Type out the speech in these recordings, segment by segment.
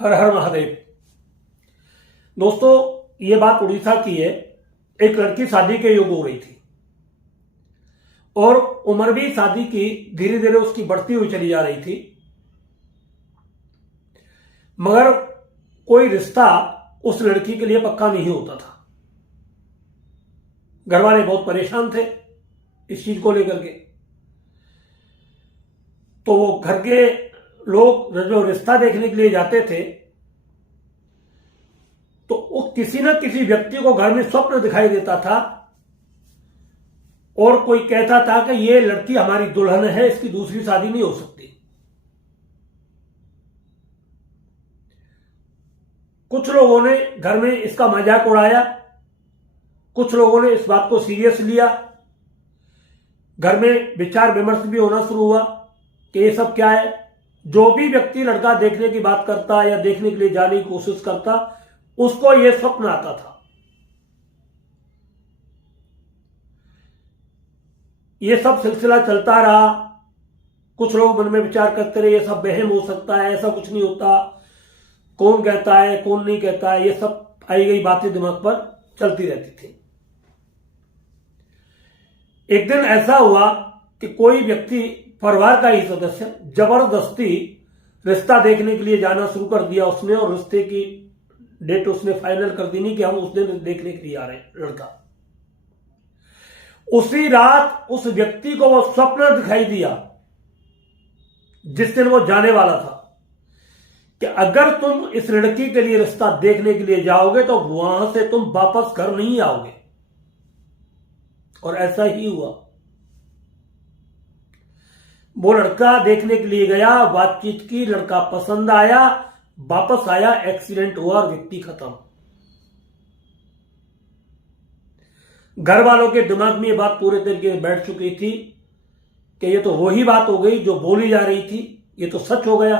हर हर महादेव। दोस्तों, ये बात उड़ीसा की है। एक लड़की शादी के योग हो रही थी और उम्र भी शादी की धीरे धीरे उसकी बढ़ती हुई चली जा रही थी, मगर कोई रिश्ता उस लड़की के लिए पक्का नहीं होता था। घर वाले बहुत परेशान थे इस चीज को लेकर के। तो वो घर के लोग जो रिश्ता देखने के लिए जाते थे, तो वो किसी न किसी व्यक्ति को घर में स्वप्न दिखाई देता था और कोई कहता था कि ये लड़की हमारी दुल्हन है, इसकी दूसरी शादी नहीं हो सकती। कुछ लोगों ने घर में इसका मजाक उड़ाया, कुछ लोगों ने इस बात को सीरियस लिया। घर में विचार विमर्श भी होना शुरू हुआ कि ये सब क्या है। जो भी व्यक्ति लड़का देखने की बात करता या देखने के लिए जाने की कोशिश करता, उसको यह स्वप्न आता था। यह सब सिलसिला चलता रहा। कुछ लोग मन में विचार करते रहे, यह सब वहम हो सकता है, ऐसा कुछ नहीं होता, कौन कहता है कौन नहीं कहता है, ये सब आई गई बातें दिमाग पर चलती रहती थी। एक दिन ऐसा हुआ कि कोई व्यक्ति, परिवार का ही सदस्य, जबरदस्ती रिश्ता देखने के लिए जाना शुरू कर दिया उसने, और रिश्ते की डेट उसने फाइनल कर दी नहीं कि हम उस दिन देखने के लिए आ रहे हैं लड़का। उसी रात उस व्यक्ति को वो स्वप्न दिखाई दिया जिस दिन वो जाने वाला था कि अगर तुम इस लड़की के लिए रिश्ता देखने के लिए जाओगे तो वहां से तुम वापस घर नहीं आओगे। और ऐसा ही हुआ। वो लड़का देखने के लिए गया, बातचीत की, लड़का पसंद आया, वापस आया, एक्सीडेंट हुआ और व्यक्ति खत्म। घर वालों के दिमाग में ये बात पूरे तरीके से बैठ चुकी थी कि ये तो वही बात हो गई जो बोली जा रही थी, ये तो सच हो गया।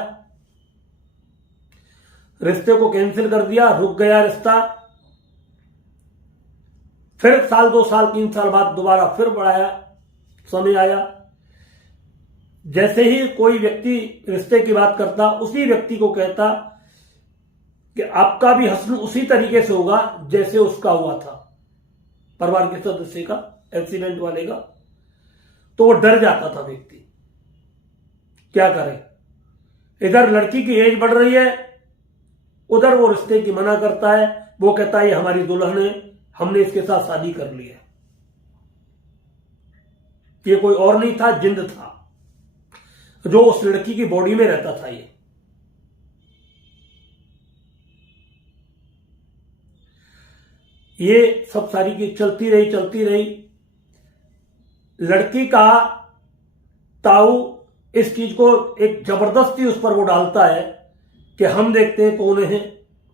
रिश्ते को कैंसिल कर दिया, रुक गया रिश्ता। फिर साल 2 साल 3 साल बाद दोबारा फिर बढ़ाया, समय आया। जैसे ही कोई व्यक्ति रिश्ते की बात करता, उसी व्यक्ति को कहता कि आपका भी हस्न उसी तरीके से होगा जैसे उसका हुआ था, परिवार के सदस्य का, एक्सीडेंट वाले का। तो वो डर जाता था व्यक्ति, क्या करे। इधर लड़की की एज बढ़ रही है, उधर वो रिश्ते की मना करता है। वो कहता है ये हमारी दुल्हन है, हमने इसके साथ शादी कर ली है। ये कोई और नहीं था, जिंद था जो उस लड़की की बॉडी में रहता था। ये सब सारी की चलती रही। लड़की का ताऊ इस चीज को एक जबरदस्ती उस पर वो डालता है कि हम देखते हैं कौन है।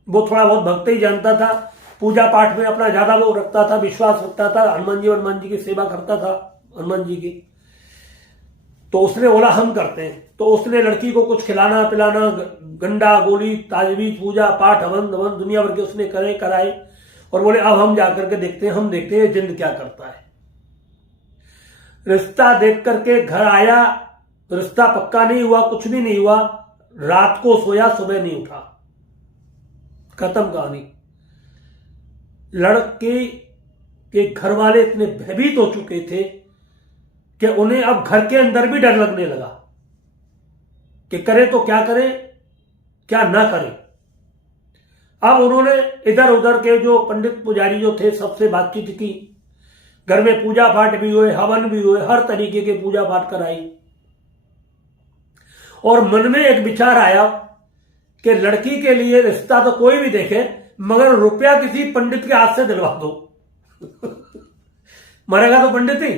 वो थोड़ा बहुत भक्त ही जानता था, पूजा पाठ में अपना ज्यादा वो रखता था, विश्वास रखता था, हनुमान जी की सेवा करता था, हनुमान जी की। तो उसने बोला हम करते हैं। तो उसने लड़की को कुछ खिलाना पिलाना, गंडा गोली ताजवीज पूजा पाठ हवन दवन दुनिया भर के उसने कराए और बोले अब हम जाकर के देखते हैं, हम देखते हैं जिंद क्या करता है। रिश्ता देख करके घर आया, रिश्ता पक्का नहीं हुआ, कुछ भी नहीं हुआ। रात को सोया, सुबह नहीं उठा, खत्म कहानी। लड़के के घर वाले इतने भयभीत हो चुके थे कि उन्हें अब घर के अंदर भी डर लगने लगा कि करे तो क्या करे, क्या ना करे। अब उन्होंने इधर उधर के जो पंडित पुजारी जो थे सबसे बातचीत की, घर में पूजा पाठ भी हुए, हवन भी हुए, हर तरीके के पूजा पाठ कराई। और मन में एक विचार आया कि लड़की के लिए रिश्ता तो कोई भी देखे, मगर रुपया किसी पंडित के हाथ से दिलवा दो। मरेगा तो पंडित ही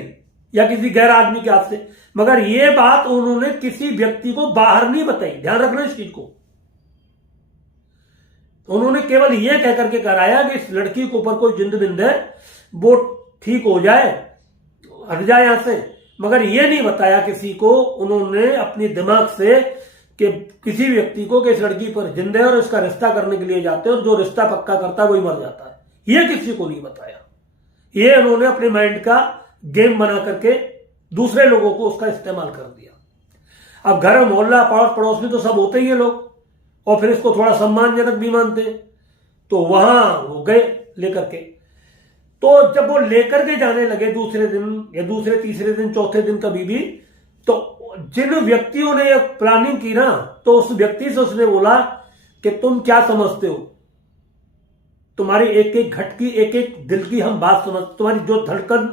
या किसी गैर आदमी के हाथ से। मगर यह बात उन्होंने किसी व्यक्ति को बाहर नहीं बताई, ध्यान रखना इस चीज को। उन्होंने केवल यह कहकर के कराया कि इस लड़की के ऊपर कोई जिंद बिंद है, वो ठीक हो जाए, हट जाए यहां से। मगर यह नहीं बताया किसी को उन्होंने अपने दिमाग से कि किसी व्यक्ति को कि इस लड़की पर जिंद है और इसका रिश्ता करने के लिए जाते हैं, और जो रिश्ता पक्का करता है वही मर जाता है। यह किसी को नहीं बताया। यह उन्होंने अपने माइंड का गेम बना करके दूसरे लोगों को उसका इस्तेमाल कर दिया। अब घर मोहल्ला पड़ोस में तो सब होते ही है लोग, और फिर इसको थोड़ा सम्मानजनक भी मानते हैं। तो वहां वो गए लेकर के। तो जब वो लेकर के जाने लगे दूसरे दिन या दूसरे तीसरे दिन चौथे दिन कभी भी, तो जिन व्यक्तियों ने प्लानिंग की ना, तो उस व्यक्ति से उसने बोला कि तुम क्या समझते हो, तुम्हारी एक एक घटकी एक एक दिल की हम बात समझ, तुम्हारी जो धड़कन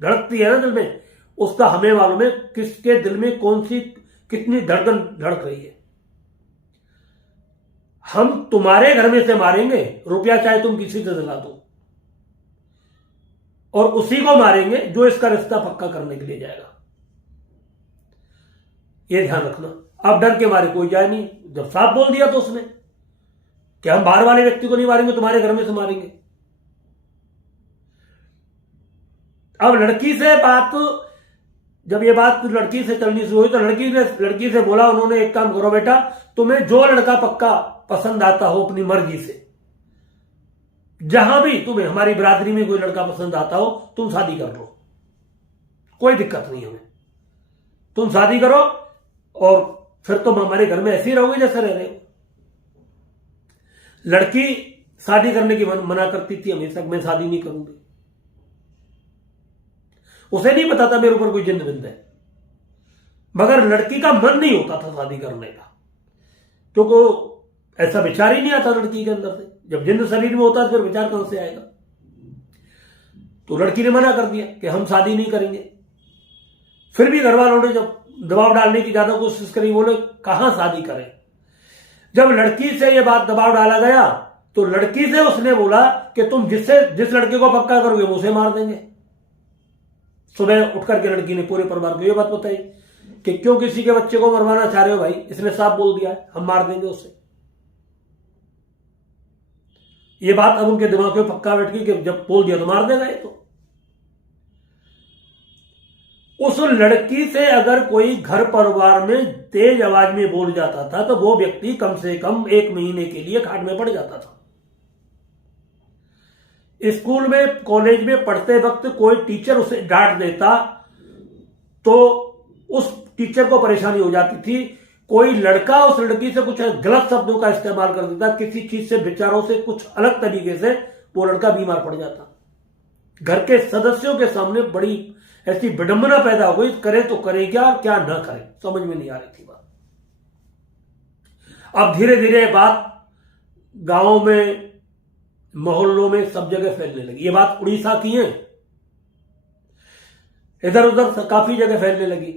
धड़कती है ना दिल में, उसका हमें मालूम है किसके दिल में कौन सी कितनी धड़कन धड़क रही है। हम तुम्हारे घर में से मारेंगे रुपया, चाहे तुम किसी से दिला दो, और उसी को मारेंगे जो इसका रिश्ता पक्का करने के लिए जाएगा। ये ध्यान रखना। अब डर के मारे कोई जाए नहीं। जब साफ बोल दिया तो उसने कि हम बाहर वाले व्यक्ति को नहीं मारेंगे, तुम्हारे घर में से मारेंगे। अब लड़की से बात, जब ये बात लड़की से चलनी शुरू हुई तो लड़की से बोला उन्होंने, एक काम करो बेटा, तुम्हें जो लड़का पक्का पसंद आता हो अपनी मर्जी से, जहां भी तुम्हें हमारी बिरादरी में कोई लड़का पसंद आता हो, तुम शादी कर लो, कोई दिक्कत नहीं हमें, तुम शादी करो और फिर तुम हमारे घर में ऐसे ही रहोगे जैसे रह रहे हो। लड़की शादी करने की मना करती थी हमेशा, मैं शादी नहीं करूंगी। उसे नहीं पता था मेरे ऊपर कोई जिंद बिंद है, मगर लड़की का मन नहीं होता था शादी करने का, क्योंकि ऐसा विचार ही नहीं आता लड़की के अंदर से। जब जिंद शरीर में होता है फिर विचार कहां से आएगा। तो लड़की ने मना कर दिया कि हम शादी नहीं करेंगे। फिर भी घर वालों ने जब दबाव डालने की ज्यादा कोशिश करी, बोले कहां शादी करें। जब लड़की से यह बात दबाव डाला गया तो लड़की से उसने बोला कि तुम जिस लड़के को पक्का करोगे वो उसे मार देंगे। सुबह उठ करके लड़की ने पूरे परिवार को यह बात बताई कि क्यों किसी के बच्चे को मरवाना चाह रहे हो भाई, इसने साफ बोल दिया है हम मार देंगे उसे। ये बात अब उनके दिमाग में पक्का बैठ गई कि जब बोल दिया तो मार देगा ये। तो उस लड़की से अगर कोई घर परिवार में तेज आवाज में बोल जाता था तो वो व्यक्ति कम से कम 1 महीने के लिए खाट में पड़ जाता था। स्कूल में कॉलेज में पढ़ते वक्त कोई टीचर उसे डांट देता तो उस टीचर को परेशानी हो जाती थी। कोई लड़का उस लड़की से कुछ गलत शब्दों का इस्तेमाल कर देता, किसी चीज से विचारों से कुछ अलग तरीके से, वो लड़का बीमार पड़ जाता। घर के सदस्यों के सामने बड़ी ऐसी विडंबना पैदा हो गई, करे तो करे क्या ना करे, समझ में नहीं आ रही थी बात। अब धीरे धीरे बात गांवों में, मोहल्लों में, सब जगह फैलने लगी। ये बात उड़ीसा की है, इधर उधर काफी जगह फैलने लगी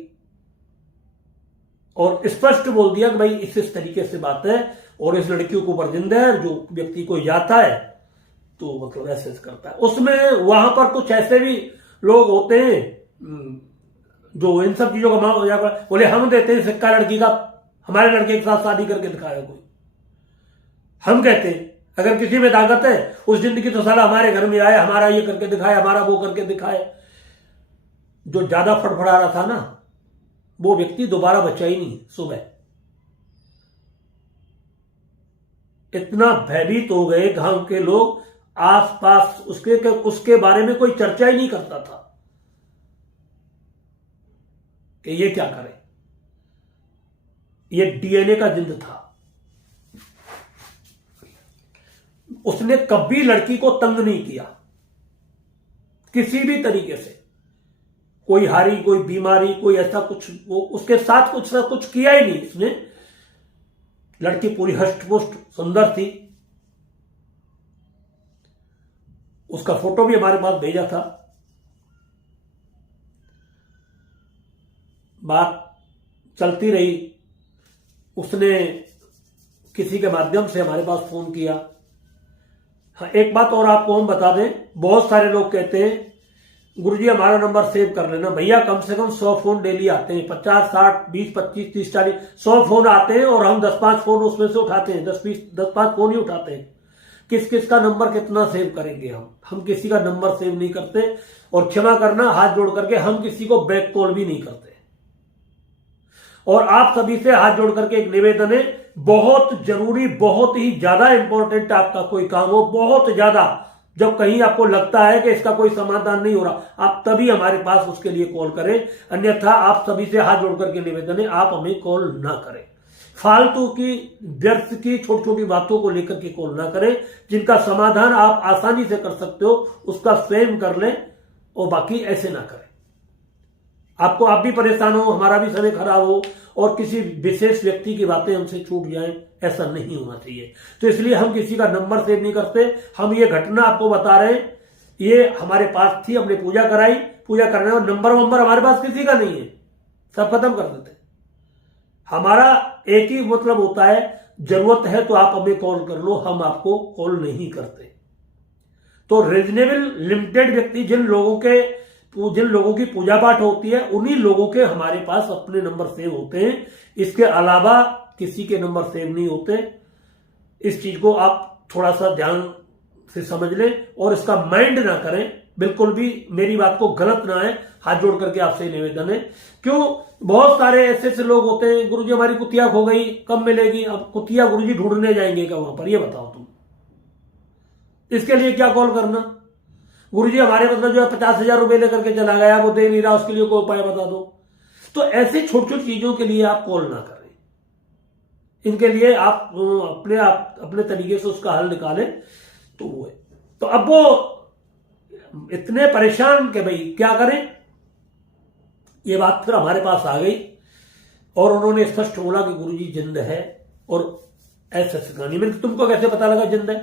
और स्पष्ट बोल दिया कि भाई इस तरीके से बात है और इस लड़कियों को ऊपर जिंदा है, जो व्यक्ति कोई जाता है तो मतलब ऐसे करता है। उसमें वहां पर कुछ ऐसे भी लोग होते हैं जो इन सब चीजों का मांग हो जाकर बोले हम देते हैं सिक्का लड़की का, हमारे लड़के के साथ शादी करके दिखाया कोई। हम कहते हैं अगर किसी में ताकत है उस जिंदगी तो साला हमारे घर में आए, हमारा ये करके दिखाए, हमारा वो करके दिखाए। जो ज्यादा फड़फड़ा रहा था ना वो व्यक्ति दोबारा बचा ही नहीं। सुबह इतना भयभीत हो गए गांव के लोग, आसपास उसके बारे में कोई चर्चा ही नहीं करता था कि ये क्या करे। ये डीएनए का जिंद था। उसने कभी लड़की को तंग नहीं किया किसी भी तरीके से। कोई हारी, कोई बीमारी, कोई ऐसा कुछ वो उसके साथ कुछ किया ही नहीं उसने। लड़की पूरी हष्ट-पुष्ट सुंदर थी। उसका फोटो भी हमारे पास भेजा था। बात चलती रही। उसने किसी के माध्यम से हमारे पास फोन किया। हाँ, एक बात और आपको हम बता दें, बहुत सारे लोग कहते हैं गुरुजी हमारा नंबर सेव कर लेना। भैया कम से कम 100 फोन डेली आते हैं, 50, 60, 20, 25, 30, 40, 100 फोन आते हैं और हम 10-5 फोन उसमें से उठाते हैं। 10-5 फोन ही उठाते हैं। किस किस का नंबर कितना सेव करेंगे हम किसी का नंबर सेव नहीं करते। और क्षमा करना, हाथ जोड़ करके हम किसी को बैक कॉल भी नहीं करते। और आप सभी से हाथ जोड़ करके एक निवेदन है, बहुत जरूरी, बहुत ही ज्यादा इंपॉर्टेंट आपका कोई काम हो, बहुत ज्यादा, जब कहीं आपको लगता है कि इसका कोई समाधान नहीं हो रहा, आप तभी हमारे पास उसके लिए कॉल करें। अन्यथा आप सभी से हाथ जोड़ करके निवेदन है, आप हमें कॉल ना करें। फालतू की व्यर्थ की छोटी छोटी बातों को लेकर के कॉल ना करें। जिनका समाधान आप आसानी से कर सकते हो उसका स्वयं कर लें और बाकी ऐसे ना करें। आपको आप भी परेशान हो, हमारा भी समय खराब हो और किसी विशेष व्यक्ति की बातें हमसे छूट जाएं, ऐसा नहीं होना चाहिए। तो इसलिए हम किसी का नंबर सेव नहीं करते। हम ये घटना आपको बता रहे हैं, ये हमारे पास थी, हमने पूजा कराई, पूजा करने और नंबर हमारे पास किसी का नहीं है, सब खत्म कर देते। हमारा एक ही मतलब होता है, जरूरत है तो आप हमें कॉल कर लो, हम आपको कॉल नहीं करते। तो रीजनेबल लिमिटेड व्यक्ति जिन लोगों की पूजा पाठ होती है उन्हीं लोगों के हमारे पास अपने नंबर सेव होते हैं। इसके अलावा किसी के नंबर सेव नहीं होते। इस चीज को आप थोड़ा सा ध्यान से समझ लें और इसका माइंड ना करें, बिल्कुल भी मेरी बात को गलत ना है। हाथ जोड़ करके आपसे निवेदन है। क्यों, बहुत सारे ऐसे लोग होते हैं, गुरुजी हमारी कुतिया खो गई, कब मिलेगी? अब कुतिया गुरुजी ढूंढने जाएंगे क्या वहां पर? ये बताओ तुम। इसके लिए क्या कॉल करना? गुरुजी हमारे मतलब जो है 50,000 रुपए लेकर के चला गया, वो दे नहीं रहा, उसके लिए कोई उपाय बता दो। तो ऐसे छोटी छोटी चीजों के लिए आप कॉल ना करें। इनके लिए आप अपने तरीके से उसका हल निकालें तो वो है। तो अब वो इतने परेशान कि भाई क्या करें, ये बात फिर हमारे पास आ गई और उन्होंने स्पष्ट बोला कि गुरुजी जिंद है और ऐसे कहानी। मैंने तुमको कैसे पता लगा जिंद है?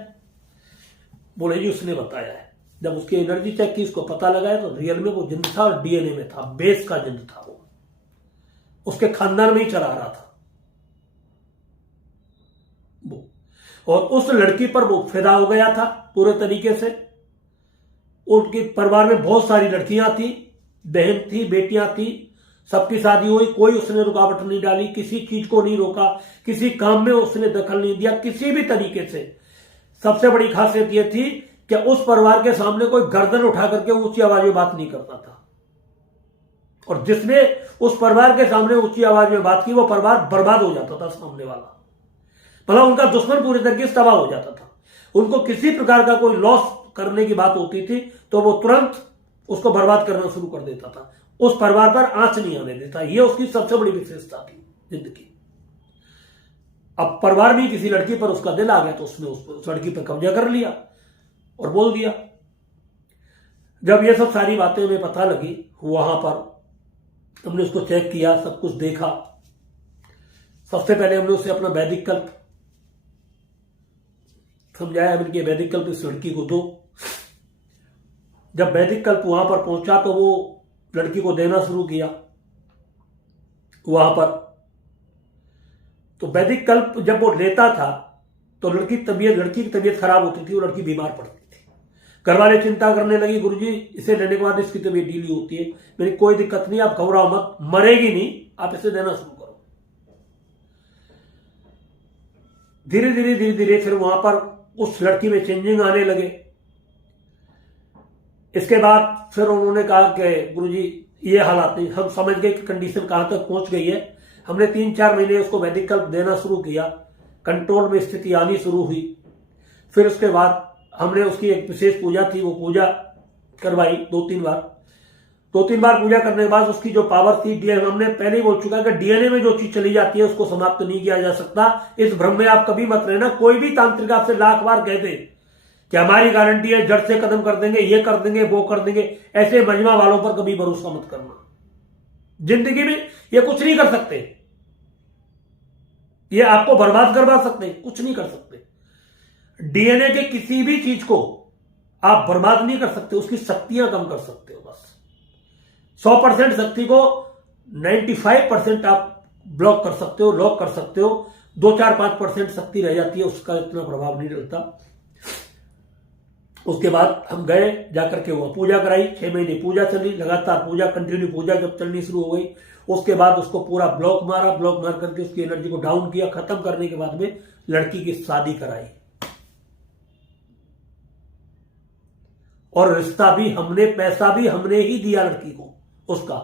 बोले जी उसने बताया है। जब उसकी एनर्जी चेक की, उसको पता लगा है तो रियल में वो जिंद था और डीएनए में था, बेस का जिंद था। वो उसके खानदान में ही चला रहा था वो, और उस लड़की पर वो फिदा हो गया था पूरे तरीके से। उनके परिवार में बहुत सारी लड़कियां थी, बहन थी, बेटियां थी, सबकी शादी हुई, कोई उसने रुकावट नहीं डाली, किसी चीज को नहीं रोका, किसी काम में उसने दखल नहीं दिया किसी भी तरीके से। सबसे बड़ी खासियत यह थी कि उस परिवार के सामने कोई गर्दन उठा करके ऊंची आवाज में बात नहीं करता था, और जिसने उस परिवार के सामने ऊंची आवाज में बात की वो परिवार बर्बाद हो जाता था। सामने वाला मतलब उनका दुश्मन पूरी तरीके से तबाह हो जाता था। उनको किसी प्रकार का कोई लॉस करने की बात होती थी तो वो तुरंत उसको बर्बाद करना शुरू कर देता था, उस परिवार पर आंच नहीं आने देता। ये उसकी सबसे बड़ी विशेषता थी जिंदगी। अब परिवार में किसी लड़की पर उसका दिल आ गया तो उसने उस लड़की पर कब्जा कर लिया और बोल दिया। जब ये सब सारी बातें हमें पता लगी, वहां पर हमने उसको चेक किया, सब कुछ देखा। सबसे पहले हमने उसे अपना वैदिक कल्प समझाया, हमने वैदिक कल्प इस लड़की को दो। जब वैदिक कल्प वहां पर पहुंचा तो वो लड़की को देना शुरू किया वहां पर। तो वैदिक कल्प जब वो लेता था तो लड़की की तबीयत खराब होती थी, वो लड़की बीमार पड़ती थी। घर वाले चिंता करने लगी, गुरुजी इसे लेने के बाद इसकी तबीयत ढीली होती है। मेरी कोई दिक्कत नहीं, आप घबराओ मत, मरेगी नहीं, आप इसे देना शुरू करो। धीरे धीरे फिर वहां पर उस लड़की में चेंजिंग आने लगे। इसके बाद फिर उन्होंने कहा कि गुरुजी ये हालात नहीं, हम समझ गए कि कंडीशन कहां तक पहुंच गई है। हमने 3-4 महीने उसको वैदिक कल्प देना शुरू किया, कंट्रोल में स्थिति आनी शुरू हुई। फिर उसके बाद हमने उसकी एक विशेष पूजा थी, वो पूजा करवाई 2-3 बार पूजा करने के बाद उसकी जो पावर थी, हमने पहले ही बोल चुका कि डीएनए में जो चीज चली जाती है उसको समाप्त नहीं किया जा सकता। इस भ्रम में आप कभी मत रहना। कोई भी तांत्रिक आपसे लाख बार कह दे कि हमारी गारंटी है, जड़ से खत्म कर देंगे, ये कर देंगे, वो कर देंगे, ऐसे मजमा वालों पर कभी भरोसा मत करना। जिंदगी में ये कुछ नहीं कर सकते, ये आपको बर्बाद करवा सकते हैं, कुछ नहीं कर सकते। डीएनए के किसी भी चीज को आप बर्बाद नहीं कर सकते, उसकी शक्तियां कम कर सकते हो बस। 100% शक्ति को 95% आप ब्लॉक कर सकते हो, लॉक कर सकते हो। 2-4-5% शक्ति रह जाती है, उसका इतना प्रभाव नहीं रहता। उसके बाद हम गए, जाकर के वो पूजा कराई, 6 महीने पूजा चली, लगातार पूजा, कंटिन्यू पूजा जब चलनी शुरू हो गई, उसके बाद उसको पूरा ब्लॉक मार करके उसकी एनर्जी को डाउन किया। खत्म करने के बाद में लड़की की शादी कराई और रिश्ता भी हमने, पैसा भी हमने ही दिया लड़की को उसका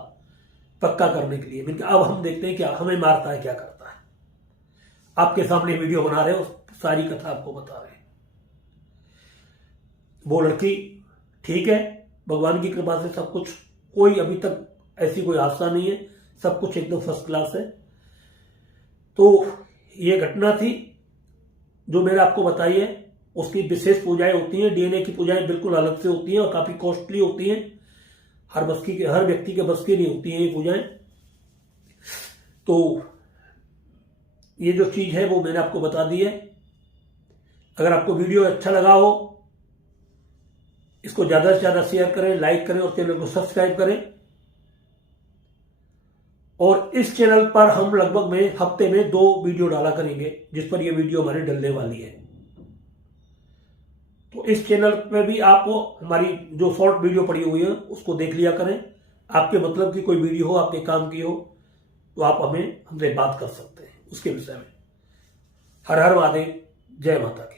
पक्का करने के लिए। अब हम देखते हैं क्या हमें मारता है, क्या करता है। आपके सामने वीडियो बना रहे हो, सारी कथा आपको बता रहे हैं। वो लड़की ठीक है, भगवान की कृपा से सब कुछ, कोई अभी तक ऐसी कोई हादसा नहीं है, सब कुछ एकदम फर्स्ट क्लास है। तो ये घटना थी जो मैंने आपको बताई है। उसकी विशेष पूजाएं होती हैं, डीएनए की पूजाएं बिल्कुल अलग से होती हैं और काफी कॉस्टली होती हैं, हर व्यक्ति के बस की नहीं होती हैं ये पूजाएं। तो ये जो चीज है वो मैंने आपको बता दी है। अगर आपको वीडियो अच्छा लगा हो, इसको ज्यादा से ज्यादा शेयर करें, लाइक करें और चैनल को सब्सक्राइब करें। और इस चैनल पर हम लगभग में हफ्ते में 2 वीडियो डाला करेंगे, जिस पर ये वीडियो हमारी डलने वाली है। तो इस चैनल पे भी आप हमारी जो शॉर्ट वीडियो पड़ी हुई है उसको देख लिया करें। आपके मतलब की कोई वीडियो हो, आपके काम की हो, तो आप हमसे बात कर सकते हैं उसके विषय में। हर हर महादेव, जय माता की।